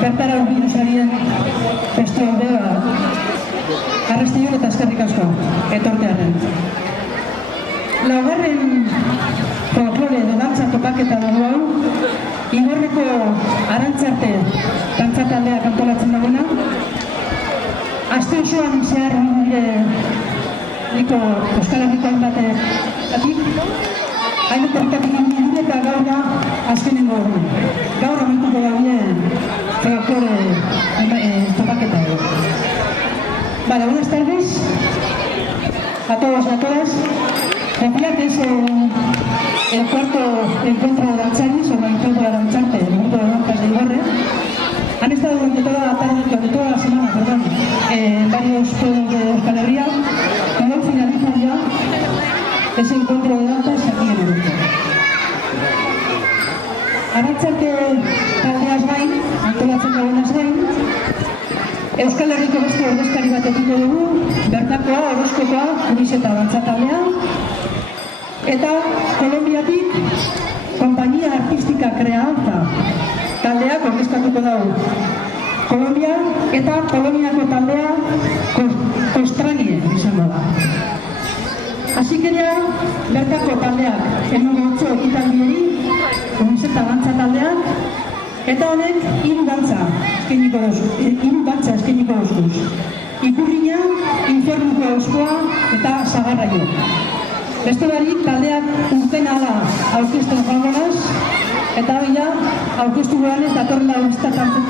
bertara urbildu zarien beste aldea arrestiun eta eskerrik asko etortearen. Laugarren folklore edo dantza topaketa dugu hau, Igorreko Arantzarte dantza taldeak antolatzen dagoena. Aste osoan zehar niko Euskal Herriko hainbatetik, hainbatetik egin eta gaur da azkenengo hori. Gaur amantuko gaudien folklore topaketa edo. Vale, buenas tardes a todos y a todas. Decía que es el cuarto encuentro de danzaris, organizado por Arantzarte, el grupo de danzas de Igorre. Han estado durante toda la tarde, durante toda la semana, perdón, en varios pueblos de Euskal Herria, y hoy finalizan ya ese encuentro de danzas aquí en Europa. Arantzarte taldeaz gain, antolatzen dagoenaz gain, Euskal Herriko beste ordezkari bat edukiko dugu, bertakoa, Orozkokoa, Urizeta dantza taldea, eta Kolombiatik Compañía Artística Creanza taldeak ordezkatuko dugu. Kolombia eta Koloniako taldea Kostranie izango da. Hasikeria bertako taldeak emango otso ekitaldiari, Urizeta dantza taldeak, eta honek hiru dantza eskainiko duzuz. Ikurrina, Infernuko Euskoa eta Sagarraio. Beste barik taldeak urten ala aurkezten joango naz, eta bila aurkeztu goanez datorrela besta dantza